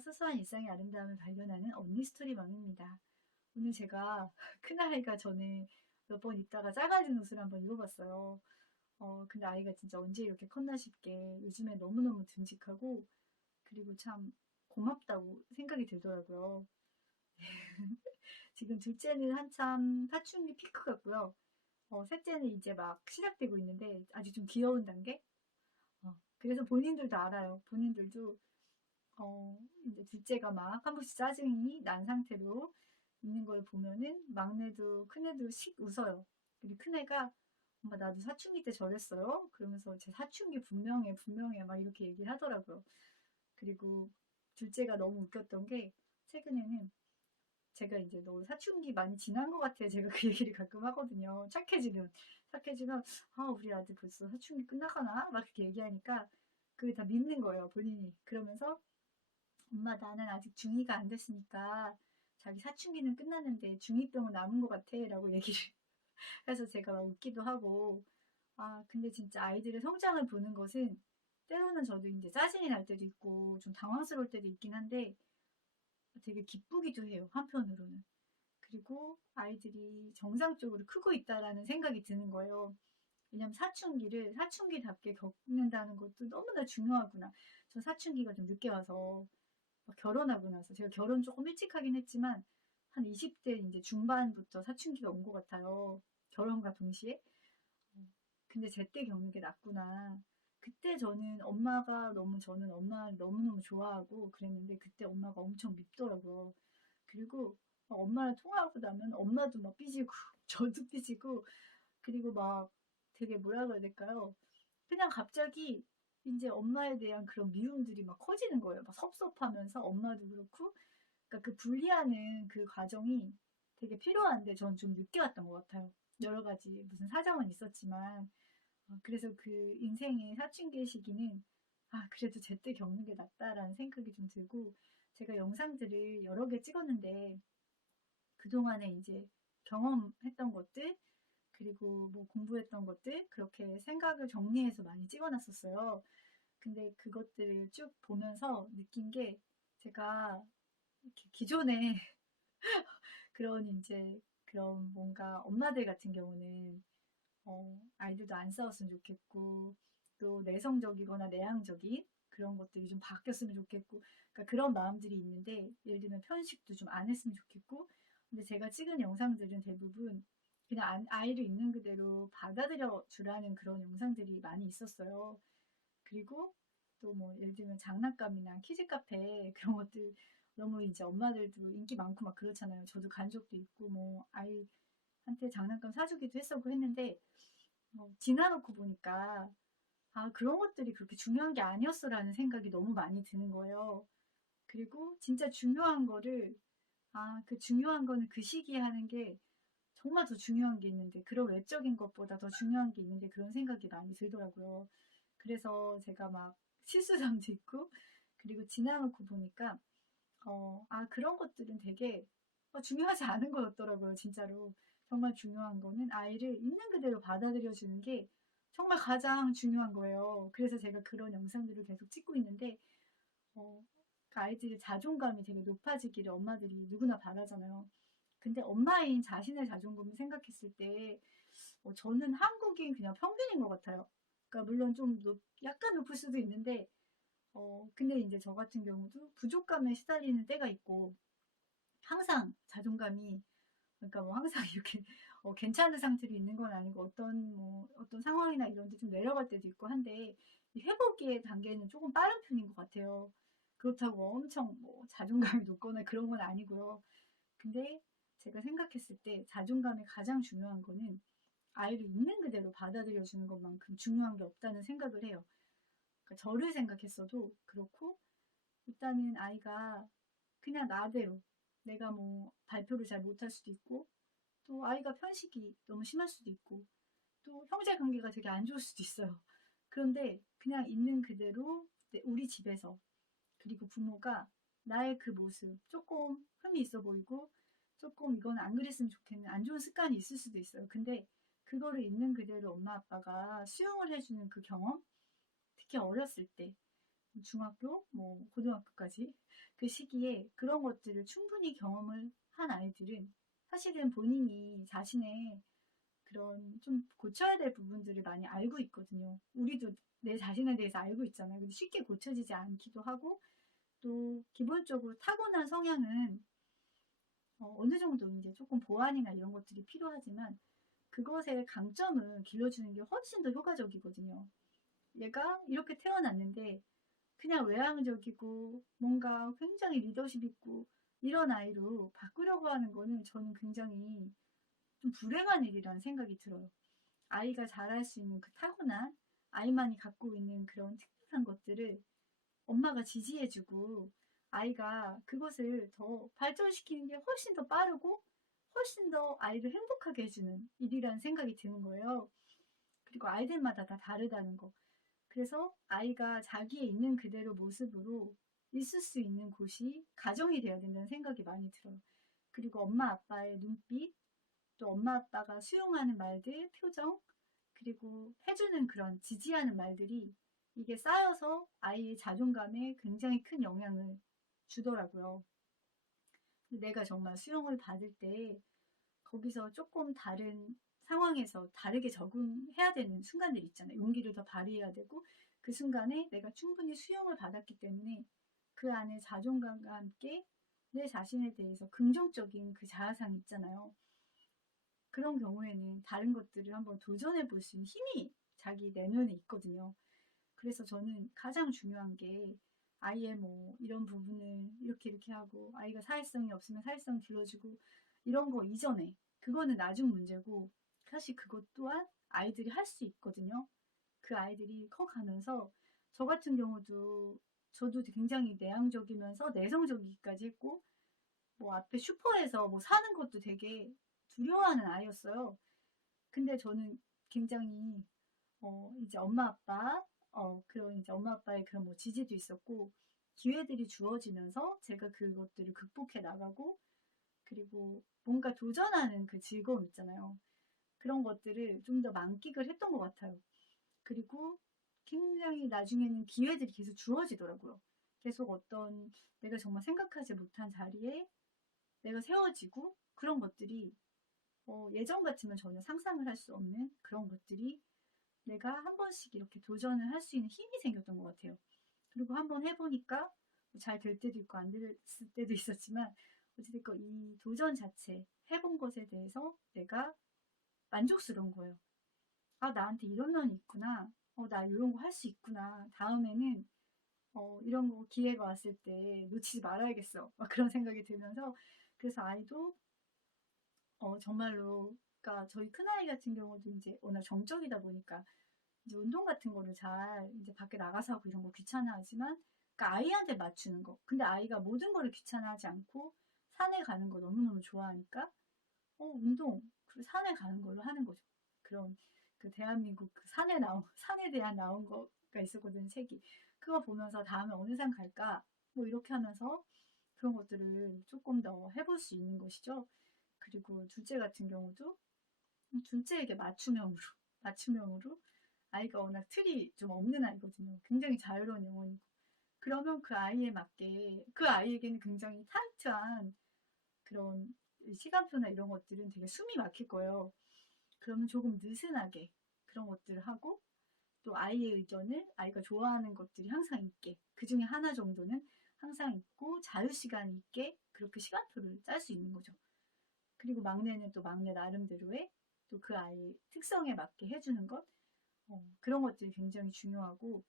스스로한 일상의 아름다움을 발견하는 언니 스토리맘입니다. 오늘 제가 큰아이가 전에 몇 번 입다가 작아진 옷을 한번 입어봤어요. 근데 아이가 진짜 언제 이렇게 컸나 싶게 요즘에 너무너무 듬직하고 그리고 참 고맙다고 생각이 들더라고요. 지금 둘째는 한참 사춘기 피크 같고요. 셋째는 이제 막 시작되고 있는데 아직 좀 귀여운 단계? 그래서 본인들도 알아요. 본인들도 이제 둘째가 막 한 번씩 짜증이 난 상태로 있는 걸 보면은 막내도 큰애도 씩 웃어요. 그리고 큰애가 엄마 나도 사춘기 때 저랬어요. 그러면서 제 사춘기 분명해 막 이렇게 얘기를 하더라고요. 그리고 둘째가 너무 웃겼던 게 최근에는 제가 이제 너 사춘기 많이 지난 것 같아. 제가 그 얘기를 가끔 하거든요. 착해지면 아 우리 아들 벌써 사춘기 끝나가나? 막 그렇게 얘기하니까 그게 다 믿는 거예요 본인이. 그러면서 엄마 나는 아직 중2가 안 됐으니까 자기 사춘기는 끝났는데 중2병은 남은 것 같아 라고 얘기를 해서 제가 막 웃기도 하고 근데 진짜 아이들의 성장을 보는 것은 때로는 저도 이제 짜증이 날 때도 있고 좀 당황스러울 때도 있긴 한데 되게 기쁘기도 해요 한편으로는. 그리고 아이들이 정상적으로 크고 있다라는 생각이 드는 거예요. 왜냐면 사춘기를 사춘기답게 겪는다는 것도 너무나 중요하구나. 저 사춘기가 좀 늦게 와서 결혼하고 나서 제가 결혼 조금 일찍 하긴 했지만 한 20대 이제 중반부터 사춘기가 온 것 같아요. 결혼과 동시에. 근데 제때 겪는 게 낫구나. 그때 저는 엄마를 너무너무 좋아하고 그랬는데 그때 엄마가 엄청 밉더라고요. 그리고 엄마랑 통화하고 나면 엄마도 막 삐지고 저도 삐지고 그리고 막 되게 뭐라 그래야 될까요? 그냥 갑자기 이제 엄마에 대한 그런 미움들이 막 커지는 거예요. 막 섭섭하면서 엄마도 그렇고 그러니까 그 분리하는 그 과정이 되게 필요한데 전 좀 늦게 왔던 것 같아요. 여러 가지 무슨 사정은 있었지만 그래서 그 인생의 사춘기 시기는 그래도 제때 겪는 게 낫다라는 생각이 좀 들고 제가 영상들을 여러 개 찍었는데 그동안에 이제 경험했던 것들 그리고 뭐 공부했던 것들 그렇게 생각을 정리해서 많이 찍어놨었어요. 근데 그것들을 쭉 보면서 느낀 게 제가 이렇게 기존에 그런 이제 그런 뭔가 엄마들 같은 경우는 아이들도 안 싸웠으면 좋겠고 또 내성적이거나 내향적인 그런 것들이 좀 바뀌었으면 좋겠고 그러니까 그런 마음들이 있는데 예를 들면 편식도 좀 안 했으면 좋겠고 근데 제가 찍은 영상들은 대부분 그냥 아이를 있는 그대로 받아들여 주라는 그런 영상들이 많이 있었어요. 그리고 또 뭐 예를 들면 장난감이나 키즈 카페 그런 것들 너무 이제 엄마들도 인기 많고 막 그렇잖아요. 저도 간 적도 있고 뭐 아이한테 장난감 사주기도 했었고 했는데 지나놓고 보니까 그런 것들이 그렇게 중요한 게 아니었어라는 생각이 너무 많이 드는 거예요. 그리고 진짜 중요한 거를 그 중요한 거는 그 시기에 하는 게 정말 더 중요한 게 있는데 그런 외적인 것보다 더 중요한 게 있는데 그런 생각이 많이 들더라고요. 그래서 제가 막 실수담도 있고 그리고 지나놓고 보니까 그런 것들은 되게 중요하지 않은 거였더라고요, 진짜로. 정말 중요한 거는 아이를 있는 그대로 받아들여 주는 게 정말 가장 중요한 거예요. 그래서 제가 그런 영상들을 계속 찍고 있는데, 그 아이들의 자존감이 되게 높아지기를 엄마들이 누구나 바라잖아요. 근데 엄마인 자신의 자존감을 생각했을 때, 저는 한국인 그냥 평균인 것 같아요. 그러니까 물론 좀 약간 높을 수도 있는데, 근데 이제 저 같은 경우도 부족감에 시달리는 때가 있고, 항상 자존감이 그러니까 뭐 항상 이렇게 괜찮은 상태로 있는 건 아니고 어떤 상황이나 이런 데 좀 내려갈 때도 있고 한데 이 회복의 단계는 조금 빠른 편인 것 같아요. 그렇다고 엄청 뭐 자존감이 높거나 그런 건 아니고요. 근데 제가 생각했을 때 자존감이 가장 중요한 거는 아이를 있는 그대로 받아들여 주는 것만큼 중요한 게 없다는 생각을 해요. 그러니까 저를 생각했어도 그렇고 일단은 아이가 그냥 나대로 내가 뭐 발표를 잘 못할 수도 있고 또 아이가 편식이 너무 심할 수도 있고 또 형제 관계가 되게 안 좋을 수도 있어요. 그런데 그냥 있는 그대로 우리 집에서 그리고 부모가 나의 그 모습 조금 흠이 있어 보이고 조금 이건 안 그랬으면 좋겠는 안 좋은 습관이 있을 수도 있어요. 근데 그거를 있는 그대로 엄마 아빠가 수용을 해주는 그 경험 특히 어렸을 때 중학교, 뭐 고등학교까지 그 시기에 그런 것들을 충분히 경험을 한 아이들은 사실은 본인이 자신의 그런 좀 고쳐야 될 부분들을 많이 알고 있거든요. 우리도 내 자신에 대해서 알고 있잖아요. 근데 쉽게 고쳐지지 않기도 하고, 또 기본적으로 타고난 성향은 어느 정도 이제 조금 보완이나 이런 것들이 필요하지만, 그것의 강점을 길러주는 게 훨씬 더 효과적이거든요. 얘가 이렇게 태어났는데 그냥 외향적이고 뭔가 굉장히 리더십 있고 이런 아이로 바꾸려고 하는 거는 저는 굉장히 좀 불행한 일이라는 생각이 들어요. 아이가 잘할 수 있는 그 타고난 아이만이 갖고 있는 그런 특별한 것들을 엄마가 지지해주고 아이가 그것을 더 발전시키는 게 훨씬 더 빠르고 훨씬 더 아이를 행복하게 해주는 일이라는 생각이 드는 거예요. 그리고 아이들마다 다 다르다는 거. 그래서 아이가 자기의 있는 그대로 모습으로 있을 수 있는 곳이 가정이 되어야 된다는 생각이 많이 들어요. 그리고 엄마 아빠의 눈빛, 또 엄마 아빠가 수용하는 말들, 표정, 그리고 해주는 그런 지지하는 말들이 이게 쌓여서 아이의 자존감에 굉장히 큰 영향을 주더라고요. 내가 정말 수용을 받을 때 거기서 조금 다른 상황에서 다르게 적응해야 되는 순간들 있잖아요. 용기를 더 발휘해야 되고 그 순간에 내가 충분히 수용을 받았기 때문에 그 안에 자존감과 함께 내 자신에 대해서 긍정적인 그 자아상이 있잖아요. 그런 경우에는 다른 것들을 한번 도전해 볼 수 있는 힘이 자기 내면에 있거든요. 그래서 저는 가장 중요한 게 아이의 뭐 이런 부분을 이렇게 하고 아이가 사회성이 없으면 사회성 길러주고 이런 거 이전에 그거는 나중 문제고 사실 그것 또한 아이들이 할 수 있거든요. 그 아이들이 커가면서 저 같은 경우도 저도 굉장히 내향적이면서 내성적이기까지 했고 뭐 앞에 슈퍼에서 뭐 사는 것도 되게 두려워하는 아이였어요. 근데 저는 굉장히 이제 엄마 아빠 그런 이제 엄마 아빠의 그런 뭐 지지도 있었고 기회들이 주어지면서 제가 그것들을 극복해 나가고 그리고 뭔가 도전하는 그 즐거움 있잖아요. 그런 것들을 좀 더 만끽을 했던 것 같아요. 그리고 굉장히 나중에는 기회들이 계속 주어지더라고요. 계속 어떤 내가 정말 생각하지 못한 자리에 내가 세워지고 그런 것들이 예전 같으면 전혀 상상을 할 수 없는 그런 것들이 내가 한 번씩 이렇게 도전을 할 수 있는 힘이 생겼던 것 같아요. 그리고 한번 해보니까 잘 될 때도 있고 안 될 때도 있었지만 어찌됐건 이 도전 자체 해본 것에 대해서 내가 만족스러운 거예요. 아 나한테 이런 면이 있구나. 나 이런 거 할 수 있구나. 다음에는 이런 거 기회가 왔을 때 놓치지 말아야겠어. 막 그런 생각이 들면서 그래서 아이도 정말로 그러니까 저희 큰아이 같은 경우도 이제 워낙 정적이다 보니까 이제 운동 같은 거를 잘 이제 밖에 나가서 하고 이런 거 귀찮아하지만 그러니까 아이한테 맞추는 거. 근데 아이가 모든 거를 귀찮아하지 않고 산에 가는 거 너무너무 좋아하니까 운동 그 산에 가는 걸로 하는 거죠. 그런 그 대한민국 그 산에 나온 산에 대한 나온 거가 있었거든요, 책이. 그거 보면서 다음에 어느 산 갈까? 뭐 이렇게 하면서 그런 것들을 조금 더 해볼 수 있는 것이죠. 그리고 둘째 같은 경우도 둘째에게 맞춤형으로 맞춤형으로 아이가 워낙 틀이 좀 없는 아이거든요. 굉장히 자유로운 영혼이고. 그러면 그 아이에 맞게 그 아이에게는 굉장히 타이트한 그런 시간표나 이런 것들은 되게 숨이 막힐 거예요. 그러면 조금 느슨하게 그런 것들을 하고 또 아이의 의견을 아이가 좋아하는 것들이 항상 있게 그 중에 하나 정도는 항상 있고 자유시간이 있게 그렇게 시간표를 짤 수 있는 거죠. 그리고 막내는 또 막내 나름대로의 또 그 아이 특성에 맞게 해주는 것 그런 것들이 굉장히 중요하고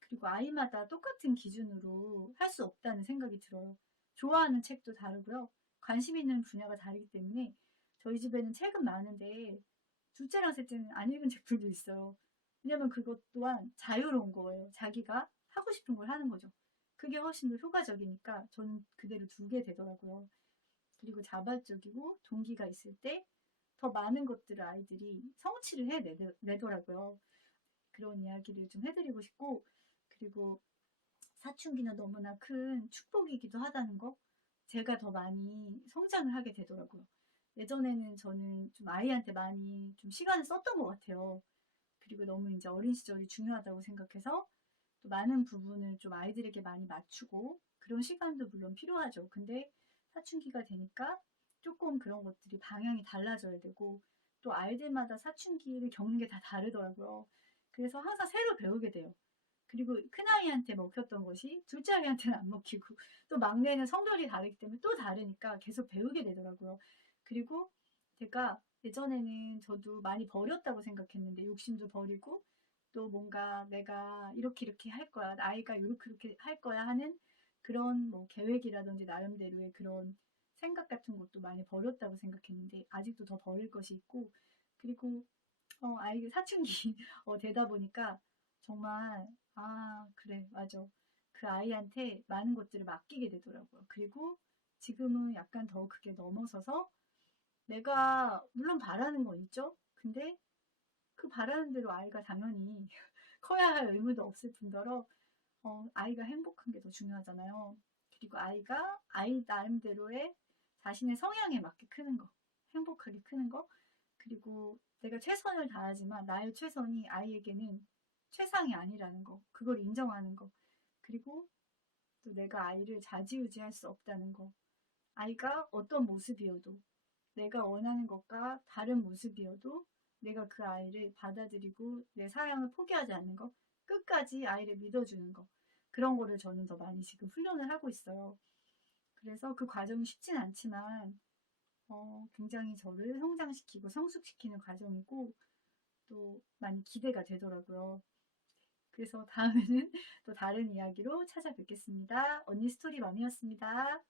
그리고 아이마다 똑같은 기준으로 할 수 없다는 생각이 들어요. 좋아하는 책도 다르고요. 관심 있는 분야가 다르기 때문에 저희 집에는 책은 많은데 둘째랑 셋째는 안 읽은 책들도 있어요. 왜냐면 그것 또한 자유로운 거예요. 자기가 하고 싶은 걸 하는 거죠. 그게 훨씬 더 효과적이니까 저는 그대로 두게 되더라고요. 그리고 자발적이고 동기가 있을 때 더 많은 것들을 아이들이 성취를 해내더라고요. 그런 이야기를 좀 해드리고 싶고 그리고 사춘기는 너무나 큰 축복이기도 하다는 거 제가 더 많이 성장을 하게 되더라고요. 예전에는 저는 좀 아이한테 많이 좀 시간을 썼던 것 같아요. 그리고 너무 이제 어린 시절이 중요하다고 생각해서 또 많은 부분을 좀 아이들에게 많이 맞추고 그런 시간도 물론 필요하죠. 근데 사춘기가 되니까 조금 그런 것들이 방향이 달라져야 되고 또 아이들마다 사춘기를 겪는 게 다 다르더라고요. 그래서 항상 새로 배우게 돼요. 그리고 큰아이한테 먹혔던 것이 둘째 아이한테는 안 먹히고 또 막내는 성별이 다르기 때문에 또 다르니까 계속 배우게 되더라고요. 그리고 제가 예전에는 저도 많이 버렸다고 생각했는데 욕심도 버리고 또 뭔가 내가 이렇게 할 거야. 아이가 이렇게 할 거야 하는 그런 뭐 계획이라든지 나름대로의 그런 생각 같은 것도 많이 버렸다고 생각했는데 아직도 더 버릴 것이 있고 그리고 아이 사춘기 되다 보니까 정말 그래 맞아 그 아이한테 많은 것들을 맡기게 되더라고요. 그리고 지금은 약간 더 그게 넘어서서 내가 물론 바라는 건 있죠. 근데 그 바라는 대로 아이가 당연히 커야 할 의무도 없을 뿐더러 아이가 행복한 게 더 중요하잖아요. 그리고 아이가 아이 나름대로의 자신의 성향에 맞게 크는 거, 행복하게 크는 거, 그리고 내가 최선을 다하지만 나의 최선이 아이에게는 최상이 아니라는 거, 그걸 인정하는 거, 그리고 또 내가 아이를 좌지우지할 수 없다는 거, 아이가 어떤 모습이어도 내가 원하는 것과 다른 모습이어도 내가 그 아이를 받아들이고 내 사랑을 포기하지 않는 거, 끝까지 아이를 믿어주는 거, 그런 거를 저는 더 많이 지금 훈련을 하고 있어요. 그래서 그 과정이 쉽진 않지만 굉장히 저를 성장시키고 성숙시키는 과정이고 또 많이 기대가 되더라고요. 그래서 다음에는 또 다른 이야기로 찾아뵙겠습니다. 언니 스토리맘이었습니다.